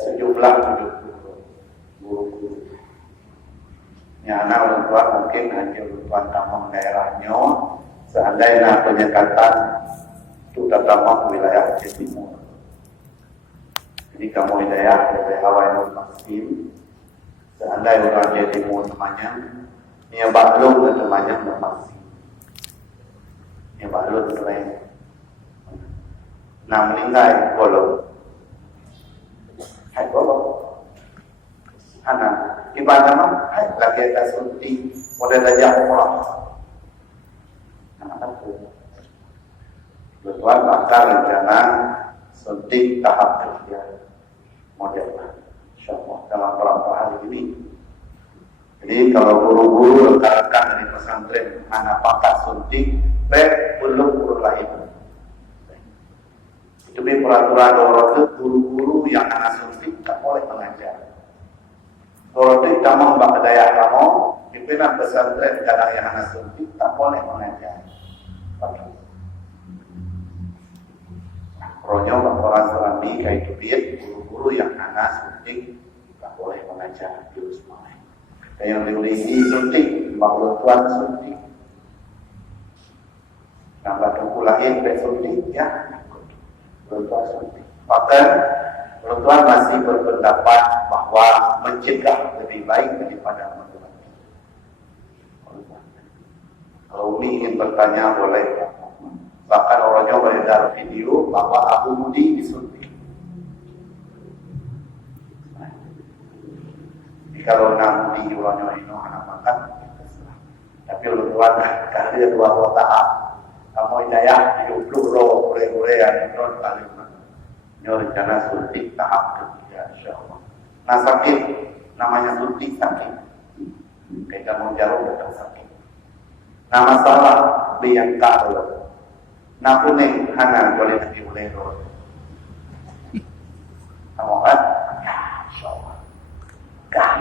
sejumlah 70 guru-guru. Ya, anak orang mungkin hanya orang tamang daerahnya, seandainya penyekatan itu tamang wilayah Aceh Timur. Jadi kamu wilayah Hawaii Maksim, seandainya orang Aceh Timur namanya, ini baklung dan namanya Maksim. Ini baklung selain. Nah meninggal bolong. Hai bolong. Anak ibadah mah hai lagi ada suntik model aja umrah. Nah itu. Tuan bakal rencana suntik tahap ketiga modelnya. Insyaallah dalam beberapa hari ini. Jadi kalau guru-guru rekan-rekan dari pesantren anak pakat suntik, belum guru lain. Itu peraturan Dorotik, guru-guru yang anak suntik tak boleh mengajar. Dorotik kamu bak daya kamu, pimpinan pesantren kadang yang anak suntik tak boleh mengajar. Ronya orang selami kayak duit, guru-guru yang anak suntik tak boleh mengajar jurus mulai. Yang diulisi suntik, makhluk tuan suntik. Nambah tunggu lahir suntik ya. Bahkan Tuan masih berpendapat bahwa mencegah lebih baik daripada mengobati. Kalau Umi ingin bertanya boleh. Bahkan orangnya beredar video bahwa Abu Budi disuntik. Jadi kalau nak Budi orangnya ini anak makan, tapi Tuan kali dua tahap. Kamu hidayah hidup dulu boleh-boleh yang non paling nyor rencana suntik tahap ketiga insyaallah. Nah sakit namanya suntik sakit. Kayak kamu jarum datang sakit. Nah masalah yang kalau nah kuning hana boleh boleh roh. Kamu kan? Ya insyaallah. Kan.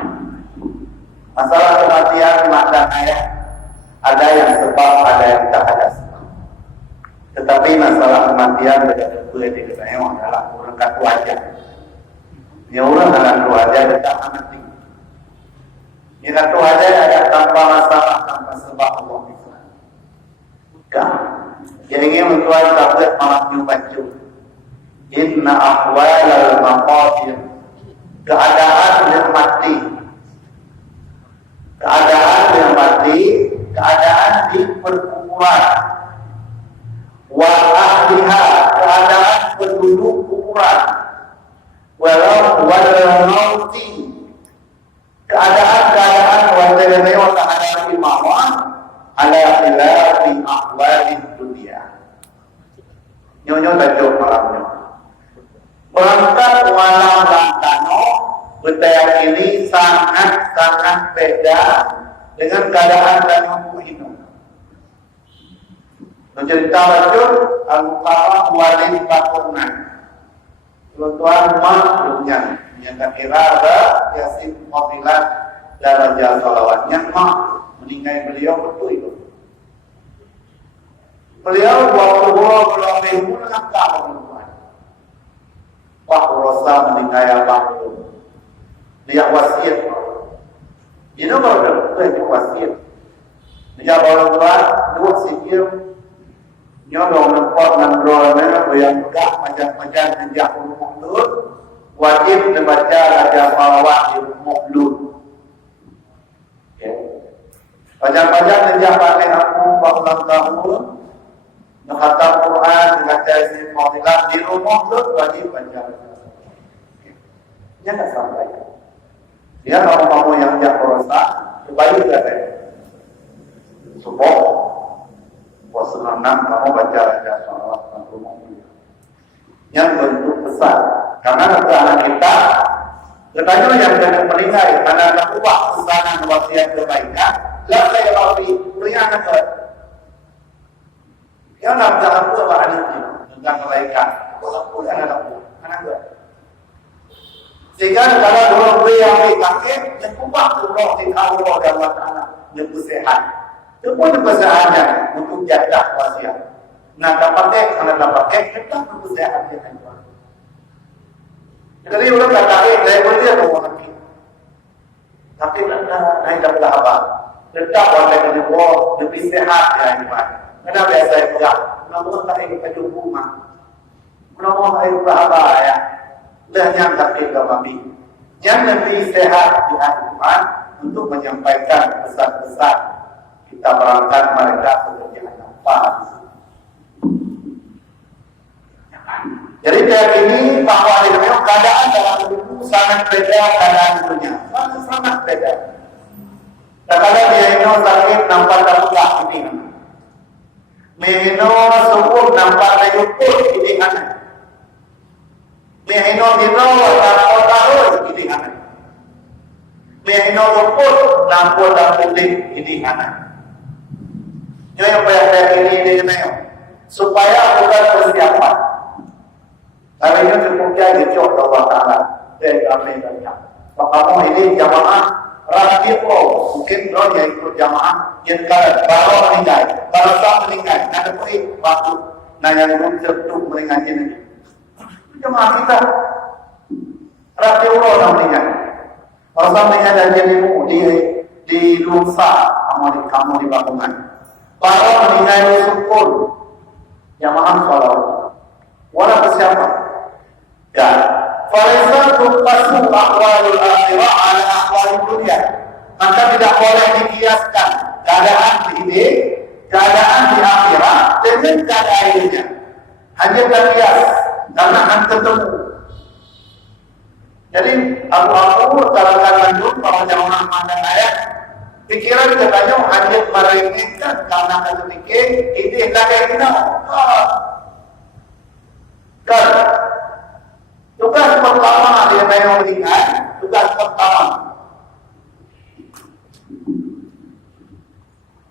Masalah kematian mata ayah ada yang sebab ada yang tak ada sebab. Tetapi masalah kematian beda boleh diketahui adalah orang katu aja. Ya orang katu aja tidak mati. Ya katu aja ada tanpa masalah, tanpa sebab Allah bisa. Kan? Yang ingin mentuan tablet malam nyubacu. Inna ahwal al-maqadir. Keadaan yang mati. Keadaan yang mati, keadaan di perkuburan. Wa ahliha, keadaan penduduk kuburan. Walau mauti, keadaan wajarnya wa ta'ala mawa ala khilafi ahwalid dunia. Nyonya tajuk malamnya. Berangkat walau langkano, betayang ini sangat beda dengan keadaan dan hidup. Mencerita racun al-muqawah walid bakunan. Tuan makhluknya yang tak kira ada yasin fadilat darajah salawatnya meninggal beliau betul itu. Beliau waktu belum menggunakan tahun Pak Rosa meninggal waktu dia wasiat. Ini baru dia wasiat. Dia baru dua sikil nyodong nempot nandrona yang megah macam-macam menjak mulut wajib membaca raja salawat di mulut. Panjang-panjang menjak pakai aku ulang tahun menghatam Quran membaca isi fadilah di rumah mulut wajib baca. Dia tak sampai. Dia kamu yang jak rosak sebaik ada. Support Puasa 6 kamu baca raja salawat dan rumah yang bentuk besar karena anak kita katanya yang jangan meninggal karena anak ubah pesanan wasiat kebaikan lah saya lawi punya anak yang nak jangan buat anak tentang kebaikan punya anak sehingga kalau orang yang dikakek yang ubah Allah di Allah dan Allah yang sehat itu pun kesehatannya untuk jadah wasiat. Nah, dapat karena dapat kita untuk sehat yang Jadi orang kata dari dia tu orang ni. Tapi naik dah apa? Letak orang yang lebih sehat ya iman. Kenapa biasa juga? Namun tak ingin kejumput rumah. Namun air berapa ya? Dan yang tak tinggal mami. Yang lebih sehat di hadapan untuk menyampaikan pesan-pesan kita berangkat mereka pekerjaan apa. Jadi dari ini bahwa keadaan dalam tubuh sangat beda keadaan dunia. Sangat beda. Kadang-kadang dia ini sakit nampak tak ini. Meno subuh nampak menyukur ini kan. Meno dino tak tahu ini kan. Meno luput nampak tak putih ini kan. Jadi apa yang dari ini supaya bukan persiapan. Karena itu cukup jadi jodoh Allah Ta'ala dari kami dan kami. Maka ini jamaah Rafiqo, mungkin lo yang ikut jamaah yang kalian baru meninggal, baru tak meninggal, ada pun waktu nanya belum tentu meninggal ini. Jamaah kita Rafiqo yang meninggal, kalau tak meninggal dan jadimu di Lumsa, kamu di bangunan, baru meninggal di Sukul, jamaah sholat, walau siapa? Ya, Faizatu pasu akwalul akhirah ala akwalul dunia. Maka tidak boleh dikiaskan keadaan di keadaan di akhirat dengan keadaan dunia. Hanya terkias karena hanya ketemu. Jadi Abu terangkan lanjut kalau jangan mandang ayat. Pikiran katanya hanya meremehkan karena ketika itu hendak kita. Kan? Tugas pertama dia memang meninggal, tugas pertama.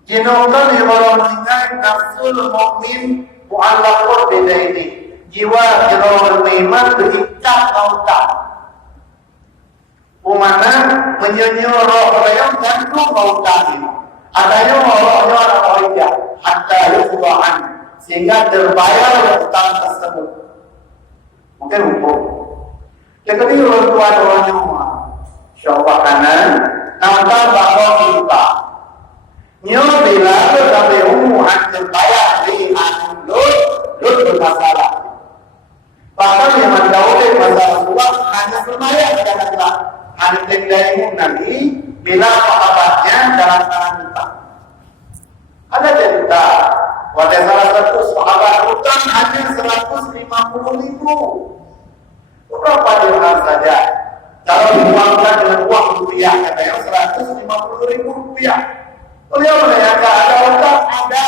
Jinaukan yang orang meninggal, nafsul mu'min mu'allaqut beda ini. Jiwa orang beriman berikat mautan. Umana menyenyu roh mereka gantung mautan ini. Adanya rohnya orang wajah, hatta yukubahan, sehingga terbayar utang tersebut. Mungkin hukum. Yang kedua orang tua orangnya syawah kanan, nampak bahwa kita nyo bila sampai umuhan terbayar di andut bermasalah. Bahkan yang mendahului masalah uang hanya berbayar karena hanya tendaimu nanti bila sahabatnya dalam tangan kita. Ada cerita pada salah satu sahabat hutang hanya 150.000. Berapa dirham saja? Kalau diuangkan dengan uang rupiah, katanya 150.000 rupiah. Beliau menanyakan, ada hutang? Ada.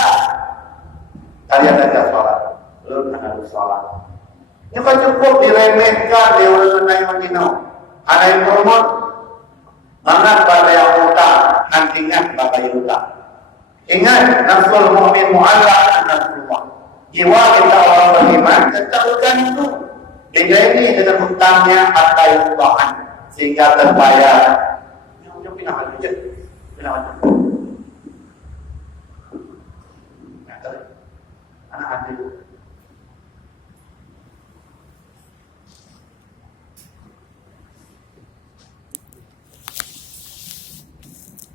Kalian ada sholat? Belum harus sholat. Ini kan cukup diremehkan di ulun-ulun Madinah. Ada yang berumur, mangat pada yang hutang, nantinya pada yang hutang. Ingat, nafsul mu'min mu'allaq nafsulullah. Jiwa kita orang beriman tetap gantung. Hingga ini dengan hutangnya atau yubahan sehingga terbayar. Yang pindah aja, pindah aja. Anak adik.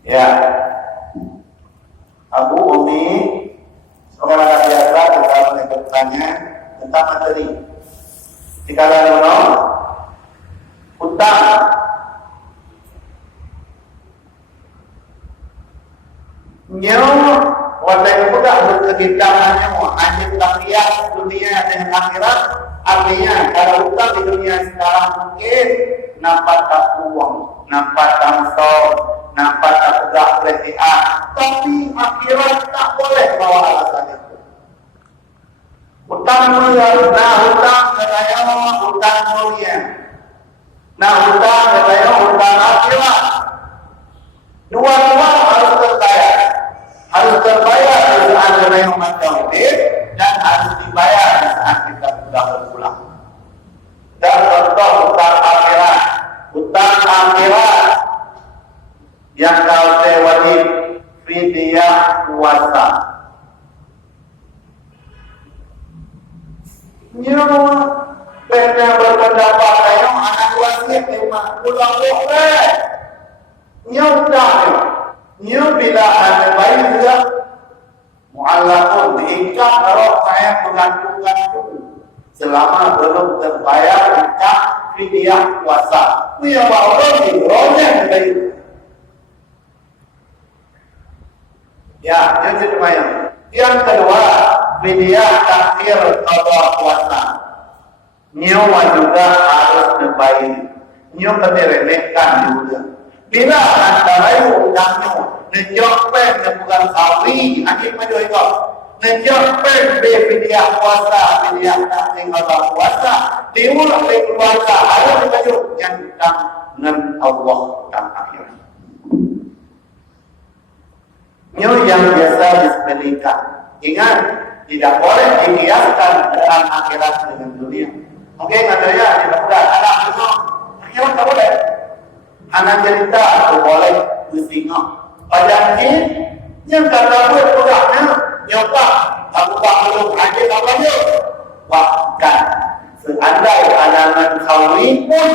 Ya, Abu Umi seorang biasa kita bertanya tentang materi. Jika ada hutang nyo waktu itu sudah berkegiatannya hanya takiat dunia dan akhirat. Artinya kalau hutang di dunia sekarang mungkin nampak tak uang, nampak tak sol, nampak tak tegak pelatihan, tapi akhirat tak boleh bawa alasan itu. Hutang mulia, hutang katanya hutang mulia. Hutang katanya hutang akhirat. Dua-dua harus terbayar. Harus terbayar di saat kita umat tauhid dan harus dibayar di saat kita sudah berpulang. Dan contoh hutang akhirat. Hutang akhirat yang kau wajib fidyah puasa. Nyo pernah berpendapat ayo anak pulang boleh. Nyo bila ada bayi juga mu'allaqun diikat kalau saya mengandungkan itu selama belum terbayar ikat fidyah puasa. Itu yang bawa dironya bayi. Ya, yang terbayar. Yang kedua, fidyah takhir qada puasa. Nyo juga harus dibayar. Nyo kena remehkan juga. Bila antara itu utangnya nejokpen dan bukan sawi, akhir maju itu nejokpen fidyah puasa, fidyah takhir qada puasa, diulang oleh keluarga, ada maju yang tentang dengan Allah dan akhirat. Nyo yang biasa disebelikan. Ingat, tidak boleh dikiaskan dengan akhirat dengan dunia. Mungkin katanya tidak boleh anak semua akhirat tak boleh. Anak cerita aku boleh bersinga. Padahal yang kata gue pulaknya nyoba aku tak belum ada kabarnya. Bahkan seandai anak kawin pun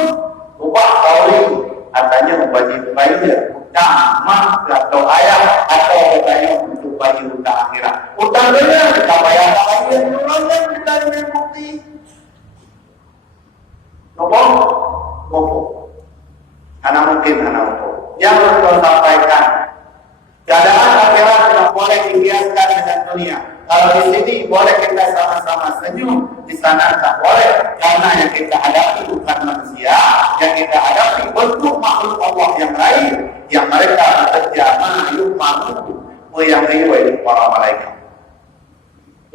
ubah kawin katanya wajib bayar utang mak atau ayah atau katanya untuk bayar utang akhirat. Utang dunia kita bayar lagi yang kita dengan bukti. Ngomong. Anak mungkin anak untuk yang harus sampaikan keadaan akhirat tidak boleh dihiaskan dengan dunia. Kalau di sini boleh kita sama-sama senyum, di sana tak boleh karena yang kita hadapi bukan manusia, yang kita hadapi bentuk makhluk Allah yang lain yang mereka bekerja ma'yuk makhluk yang riwayat para malaikat.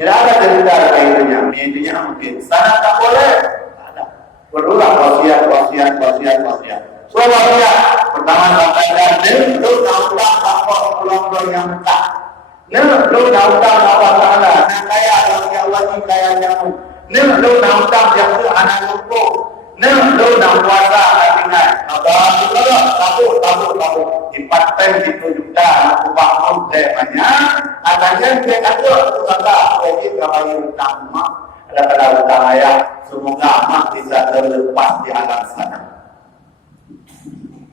Tidak ada cerita itunya mungkin sana tak boleh. Ada berulang wasiat. Soalnya pertama sampaikan lu tahu apa pulang yang tak. Lu tahu apa Taala. Nah kaya Allah wajib kaya jamu. Lu tahu yang tu anak lupa. Lu tahu puasa tinggal. Tahu. Dipaten ditunjukkan aku bangun banyak. Adanya dia kata tu kata jadi kalau utama ada utang ayah. Semoga amat bisa terlepas di alam sana.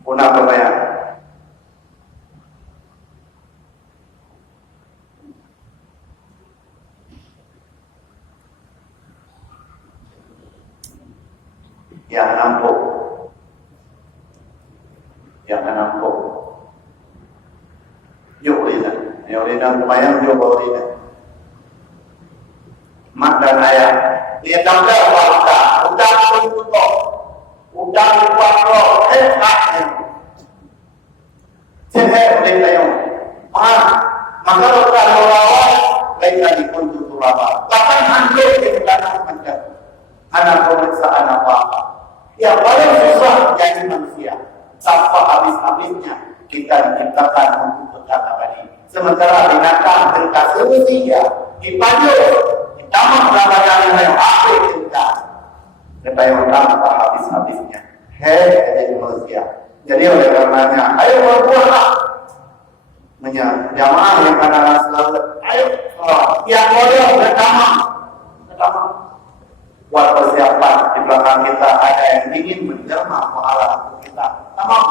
Punah berbayar. Yang nampuk. Yuk lihat. Yang lihat berbayar yuk bawa lihat. Mak dan ayah. Dia tanda wanita. Utang pun tutup. Udang kuatro haknya. Sehat oleh tayo. Maka kalau lawan lain lagi pun tutur apa. Bahkan hancur di dalam macam anak pemeriksaan apa. Yang paling susah jadi manusia. Sampai habis-habisnya kita diciptakan untuk kekal abadi. Sementara binatang cerita semestinya dipanjul, ditambah belakang yang akhir cerita. Yang tanpa habis-habisnya. Jadi manusia. Jadi oleh karenanya, ayo berbuatlah. Jamaah yang kadang selalu, ayo yang boleh pertama. Buat persiapan di belakang kita ada yang ingin menjelma pahala untuk kita. Tamam.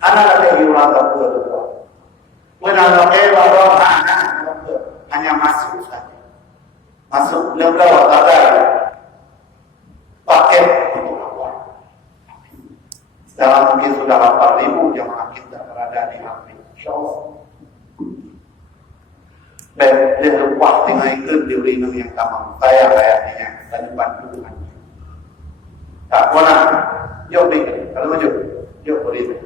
Anak ada diulang berdua. Menanggapnya bahwa anak hanya masuk saja. Masuk lembaga wakil. Paket untuk Allah. Sekarang mungkin sudah 8.000 jamaah kita berada di Amin. InsyaAllah. Baik, dia lepas tinggal ikut di urinum yang tamam. Saya kayaknya, saya bantu Tuhan. Tak boleh. Yuk berikan. Kalau maju, yuk berikan.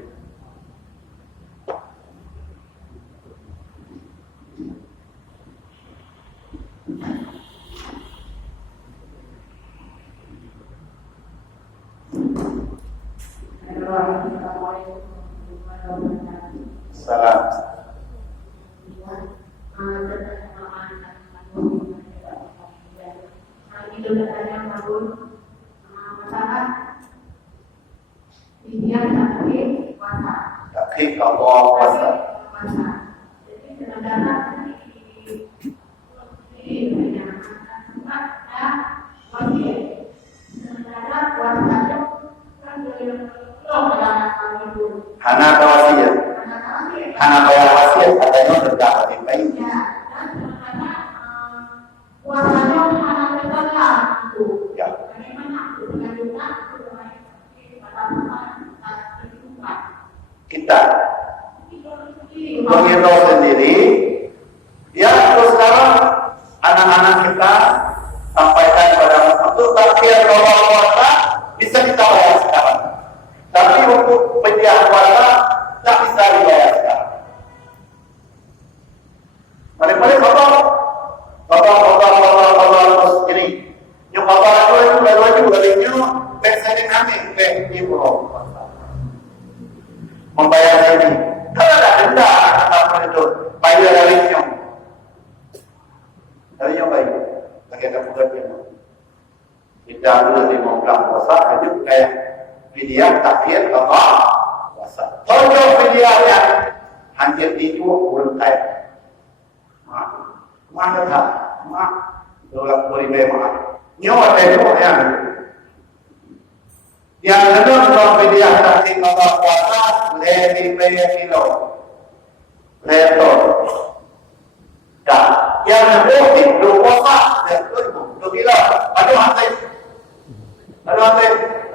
Salam. Itu datanya bangun masalah dia sakit puasa. Sakit Allah puasa. Jadi kadang-kadang ini sementara puasa kan Hana wasiat. Hana bayar wasiat katanya terdapat di bayi. Kuasanya hana tertentu itu. Ya. Bagaimana dengan kita Kita menghitung sendiri. Ya, terus sekarang anak-anak kita sampaikan kepada untuk takbir awal puasa bisa kita bayar sekarang. Tapi untuk pendidikan puasa tak bisa dibayar sekarang. Paling-paling bapak terus ini. Yang bapak itu laju baliknya persening hamil ibu membayar ini. Kalau ada denda apa itu bayar baliknya. Dari yang baik, lagi ada pekerjaan. Kita dulu di bulan puasa, itu kayak video takbir Allah puasa. Kalau videonya hancur itu belum kaya. Mana tak? Dolar $1000. Nyawa itu yang. Yang kedua kalau video takbir Allah puasa lebih kilo. Leto. Dah. Yang kedua itu puasa dan itu kilo. Ada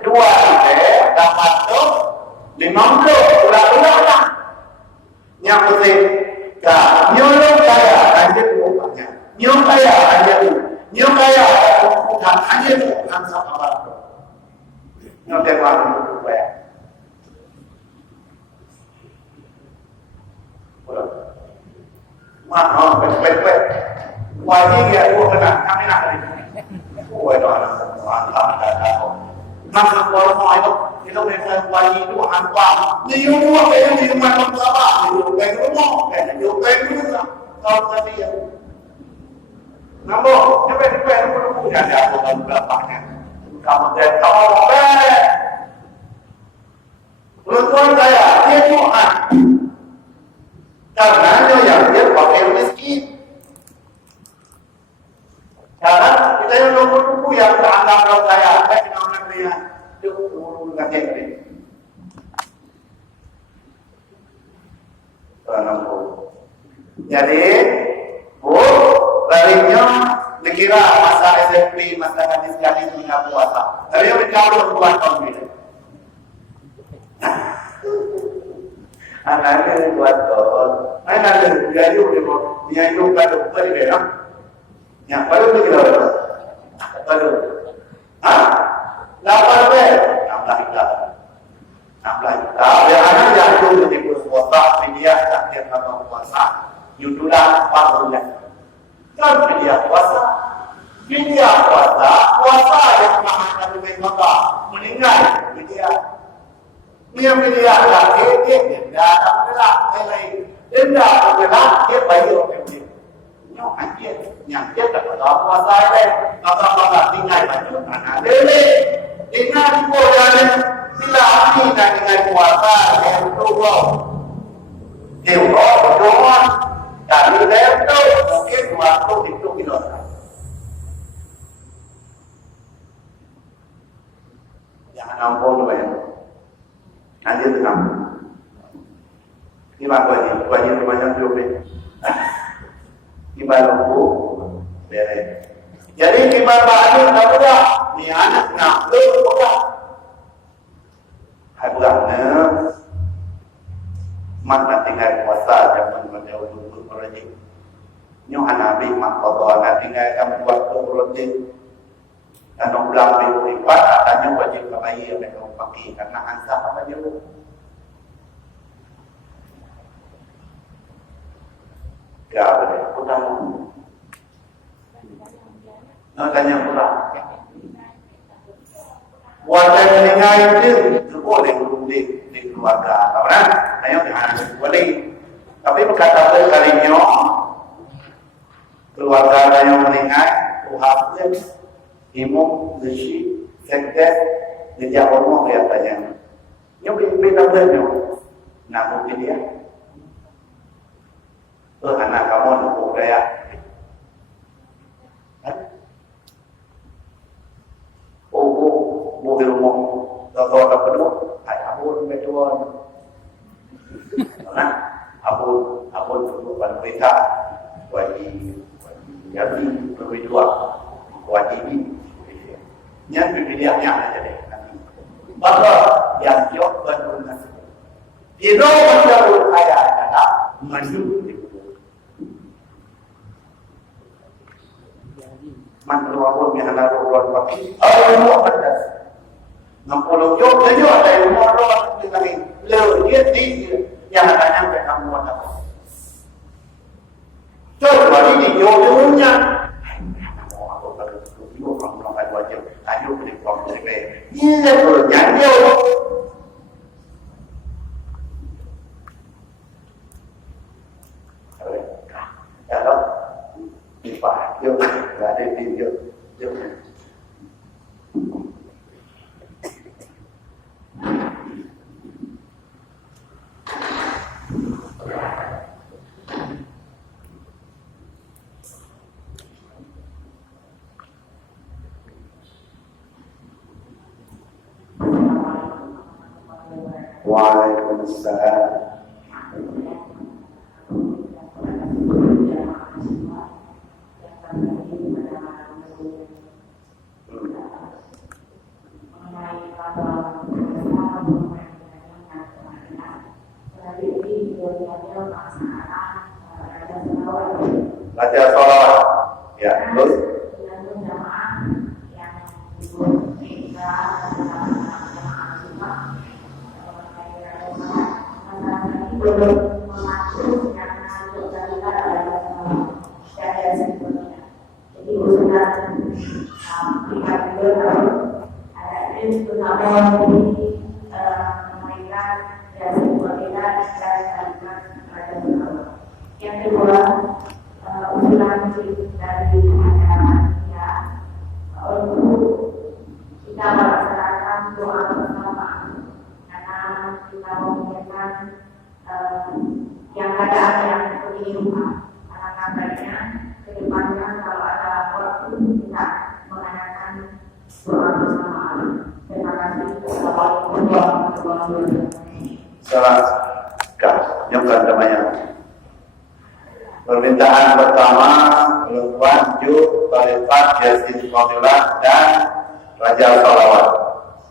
dua dapat tu 50 ulah lah. Yang penting nyolong kaya hanya bukannya. Nyolong kaya hanya nyolong kaya bukan hanya bukan sama orang. Nyolong kaya bukan. Mana pet. Wajib ya gua kena kami nak ni. Gua dah ada. Masa kalau mau itu memang wajib itu hampa. Ni rumah kayak ni rumah apa? Ni rumah kayak ni rumah kalau tadi ya. Nampak, cepat dulu punya ada apa berapanya. Kamu dah tahu Tuan saya, dia Tuhan. Karena dia pakai miskin. Karena kita yang nunggu yang berantam kalau saya ada di nama negeri itu nunggu negeri. Jadi, baliknya dikira masa SMP, masa hadis sekali punya puasa. Tapi yang berjauh 2 tahun beda. Anaknya 2 tahun. Anaknya dia itu kalau berbeda. Yang paling begitu. Paling. Lapar be. Nambah kita. Biar anak yang dulu di puasa, dia tak dia kalau puasa. Yudulah 4 bulan. Kan dia puasa yang maha dengan mata meninggal dia lagi dia dah lain dah dia bayi orang dia nyok anjir yang dia tak tahu puasa dia kata tinggal baju anak lele tinggal boleh sila ini dan tinggal puasa yang tua doa kami itu mungkin waktu itu kilo. Jangan ampun ya. Nanti itu kamu. Ini banyak juga. Gimana bu? Beres. Jadi gimana banyak tak mudah. Ni anak nak tu mudah. Hai bukan mak tinggal puasa zaman menjauh berajin. Nyo hanabi mak kotor tinggal kamu buat berajin. Dan belang lipat katanya wajib bayi yang mereka pakai karena ansah apa jauh. Ya boleh putar. Tanya putar. Wajan meninggal itu boleh di keluarga, kawan. Ayo dengan boleh. Tapi berkata kalinya keluarga yang meninggal, Tuhan imam, lesi, sekdes, dia orang kelihatannya. Yang berbeda banyak. Nak mungkin dia. Anak kamu nak gaya. Mobil rumah, kalau penuh, ayah pun tua. Nah, abun berbuat berita wajib jadi berdua wajib nya pilihannya ada deh nanti. Maka yang jauh benar di dalam jalur ayat adalah mendukung manluapun yang ada ruang waktu. Allah benar. 60 jauh saja ada yang orang dengan dia di yang akan sampai kamu ada. Coba ini jauh-jauhnya. Aku baru dulu orang wajib. Ayo beli waktu saya. Iya betul nyanyi. Kalau ibadah yuk, nggak ada video. Waalaikumsalam. Baca sholawat, ya, terus. Yang kedua, usulan dari ya untuk kita melaksanakan doa bersama karena kita menginginkan yang keadaan yang begini rumah. Alangkah baiknya kedepannya kalau ada waktu kita mengadakan doa bersama. Terima kasih. Assalamualaikum warahmatullahi wabarakatuh. Salah nyokap namanya. Permintaan pertama Lukman, Juk, Tarikat, Yasin Fadilah dan Raja Salawat.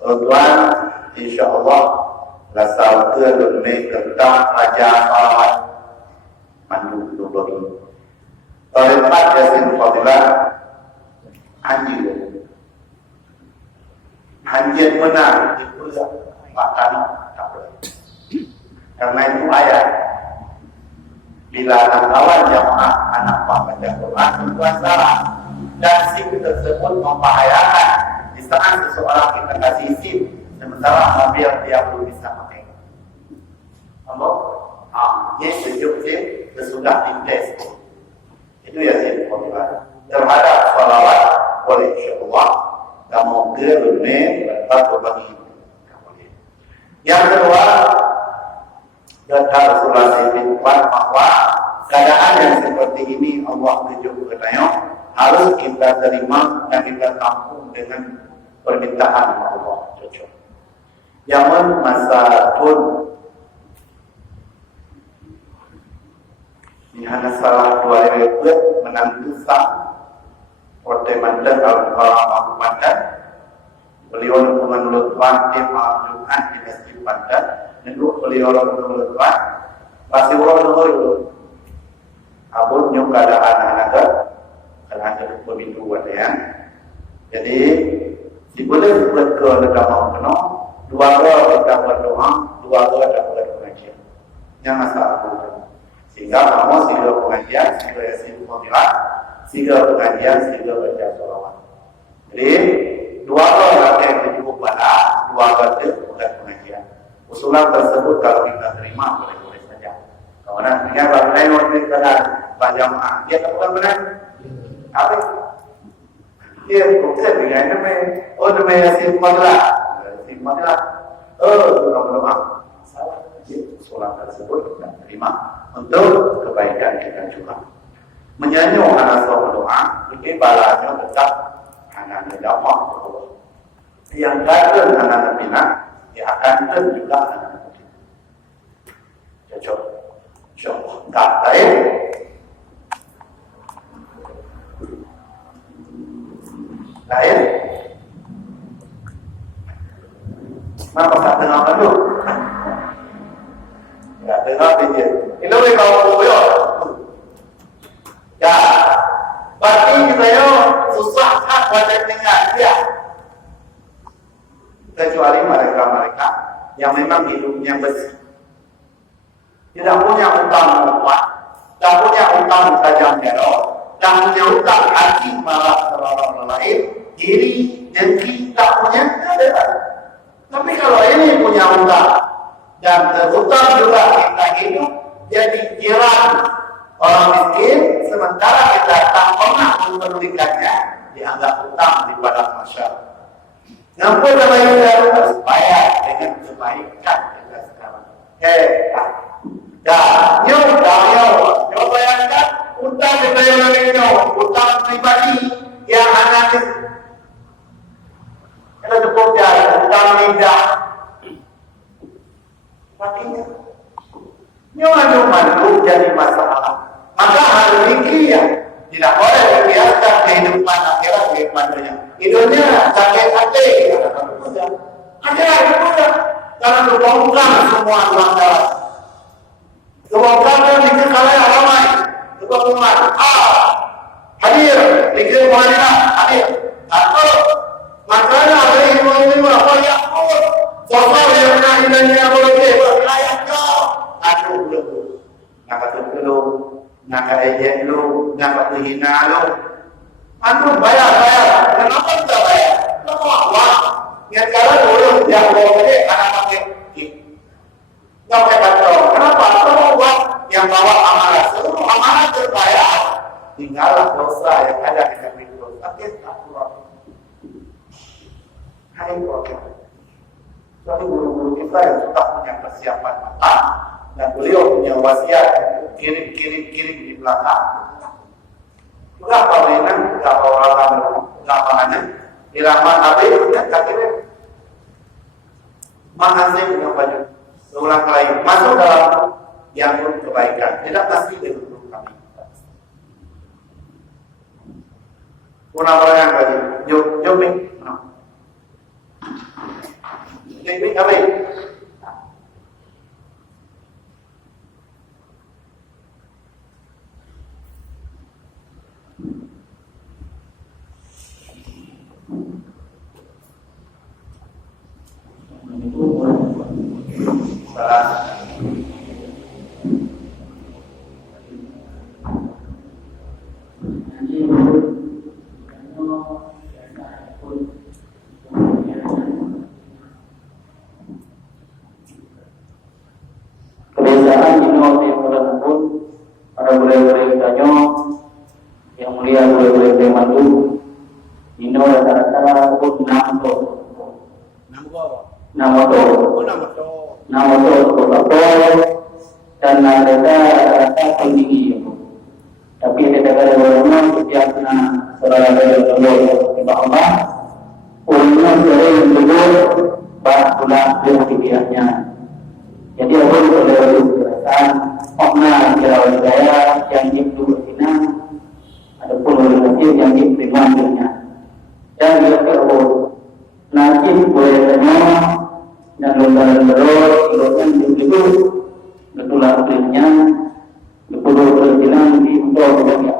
Lukman insyaAllah lasal ke dunia tentang Raja Salawat Mandu Lubagi. Tarikat, Yasin Fadilah Anjir benar itu makan tak boleh. Karena itu ayat. Bila kawan jamaah anak baca Quran bukan salah dan SIM tersebut membahayakan di saat seseorang kita kasih SIM sementara mobil dia belum bisa pakai. Allah, dia sejuk SIM sesudah dites. Itu ya SIM terhadap salawat boleh insyaAllah kamu gerune berkat bagi. Yang kedua, kata Rasulullah SAW bahwa keadaan yang seperti ini Allah tunjuk katanya harus kita terima dan kita tampung dengan permintaan Allah. Cocok. Yaman masa pun ini hanya salah dua ribu menantu sah Orte mandan kalau mandan beliau menurut wajib maafkan di masjid mandan. Itu beliau menurut masih orang dulu. Abun nyok ada anak-anak karena ada pembimbingan ya. Jadi si boleh buat ke negara penuh dua kita berdoa, dua kita berpengajian. Yang asal sehingga kamu sehingga pengajian, sehingga yasin fadilah, sehingga pengajian, sehingga baca sholawat. Jadi dua yang cukup pada dua itu bukan pengajian. Usulan tersebut kalau kita terima boleh saja. Kemudian dia bagaimana waktu kita jamaah dia bukan benar. Apa? Dia bukan dengan namanya simpatlah. Sudah berdoa. Salah. Usulan tersebut kita terima untuk kebaikan kita juga. Menyanyi anak berdoa, ini balanya tetap anak dakwah. Yang kata anak bina dia akan Banten juga cocok. InsyaAllah. Tak lain. Lain. Kenapa tak dengar dulu? Ya, dengar dia. Ini boleh kau buyur. Ya. Berarti saya susah hak pada dengar dia. Kecuali mereka-mereka yang memang hidupnya bersih. Tidak punya utang kuat, tidak punya utang tajam merah, tidak punya utang hati malah terlalu lain, diri, dengki, tak punya, ada. Tapi kalau ini punya utang dan terutang juga kita hidup jadi jiran orang miskin, sementara kita tak pernah mempedulikannya, dianggap utang di padang masyarakat. Nampun nama yang supaya dengan kebaikan kita sekarang. Dan nyo bayangkan utang kita yang lainnya, utang pribadi yang anak kita cukup jari, utang lidah. Makinnya, nyo mandu jadi masalah. Maka hal ini ya tidak boleh dibiarkan kehidupan akhirat kehidupan dunia. Hidupnya sakit hati, akhirat juga. Karena terbongkar semua pelanggaran. Terbongkar dikekalahi ramai. Terbongkar. Hadir, dikir pengadilan, hadir. Atau makanya ada ilmu apa yang pun sosok yang nahilanya boleh berwilayah kau. Aduh belum. Belum. Nak ejek lu, nak hina lu. Antum bayar. Kenapa kita bayar? Kenapa uang? Ingat kalau dulu yang bawa ini anak pakai nggak pakai kantong. Kenapa? Kalau uang yang bawa amanah, seluruh amanah terbayar. Tinggallah dosa yang ada di dalam itu. Sakit tak keluar. Hai keluarga. Tapi guru-guru kita yang sudah punya persiapan matang dan beliau punya wasiat kirim di belakang. Berapa mainan, berapa orang, berapa anak, diramat habis, tak kirim. Mahasiswa punya baju, ulang lain masuk dalam yang kebaikan, tidak pasti dengan guru kami. Kurang orang baju, jom ni, apa? Kebiasaan di waktu yang tersebut para boleh-boleh tanya yang mulia boleh-boleh teman dulu ini rata-rata pun nama to dan mereka rata tinggi tapi ada orang setiap saudara Allah Allah ulama sering dulu bahas pulang kebiasaannya. Jadi aku boleh jelaskan makna kira saya yang itu bersinar ada pun nasib yang diterima dan juga aku nasib boleh terima dan lembaran terus itu betul artinya perlu berjalan di untuk dunia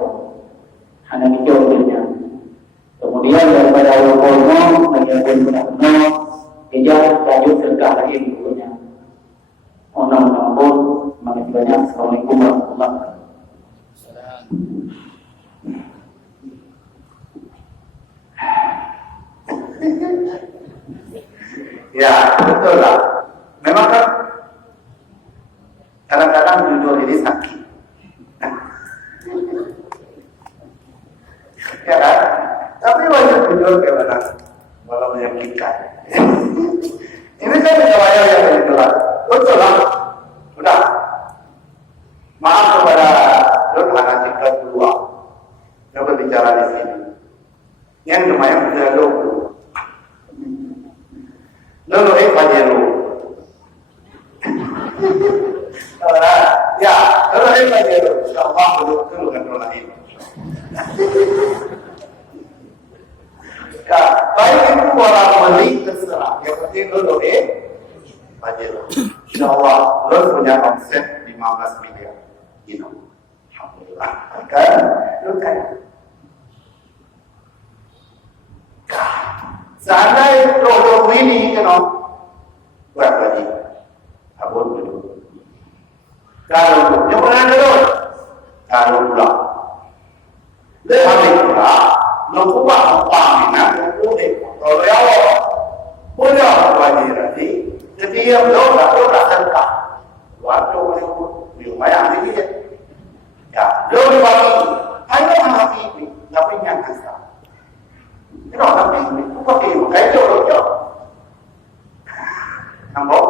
hanya dijawabnya kemudian daripada Allah menjadi benar-benar dia lanjut serta lagi dulunya orang-orang pun makin banyak. Assalamualaikum warahmatullahi wabarakatuh. Ya, betul lah. Memang kan kadang-kadang jujur ini sakit. Ya kan? Tapi wajib jujur bagaimana? Walau menyakitkan. Ini kan riwayat yang begitu. Betul lah. Sudah. Maaf kepada Tuhan jika kedua yang berbicara di sini. Yang lumayan sudah lalu pajero. yang penting lu doa aja lo. InsyaAllah lo punya omset 15 miliar. Alhamdulillah. Kan? Lo kaya. Seandainya produk ini, buat lagi. Abon dulu. Kalau yang mana dulu? Kalau pula. Lepas pula, lo buat peminan, lo boleh. Kalau awak boleh wajib nanti. Jadi yang lo tak serta. Waktu boleh lumayan lagi je. Ya, lo dibagi. Hanya menghati ini, tapi yang kasar. Tapi ini bukan itu. Kayak itu. Nampak?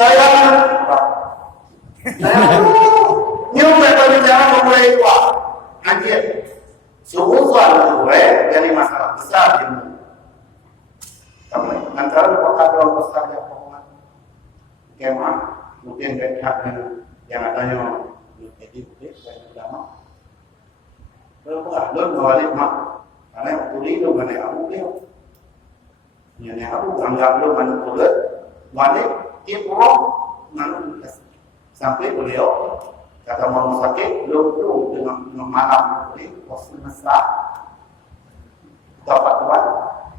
Saya nhưng mà tôi bicara memulai kuat anjir seutuhan gue dari masalah besar ini antara perkataan besar yang pokoknya kemah mungkin pihaknya yang adanya jadi banyak ulama berbuat balik mak karena tuli itu mana abu dia yang abu anggap lu mana kulit balik Ibrah lalu sampai beliau kata mau sakit lu dengan malam ini pos mesra dapat tuan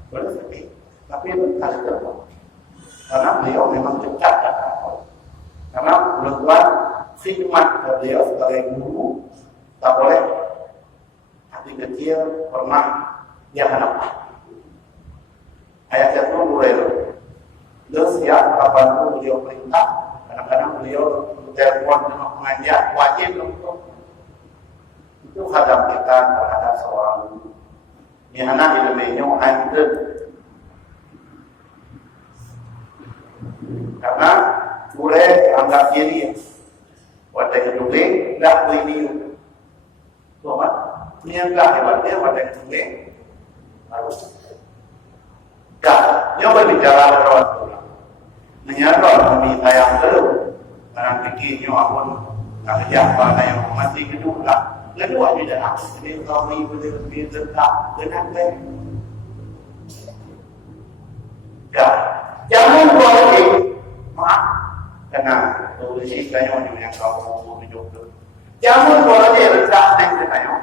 boleh sakit tapi bukan terlalu karena beliau memang cepat karena tuan khidmat beliau sebagai guru tak boleh hati kecil pernah dia harap ayat itu boleh lo siap kapanpun beliau perintah kadang-kadang beliau telepon dengan pengajar wajib untuk itu hadap kita terhadap seorang guru ini anak ilmunya ada karena boleh anggap diri wadah kedua tak boleh buat ini yang tak hebatnya wadah kedua harus dia berbicara lewat menyadar meminta yang baru barang pikirnya apun tak siapa yang masih kedua di dalam ini kami boleh tetap dengan baik jangan boleh maaf karena tulis kayaknya yang kamu tunjuk jangan boleh letak yang kayaknya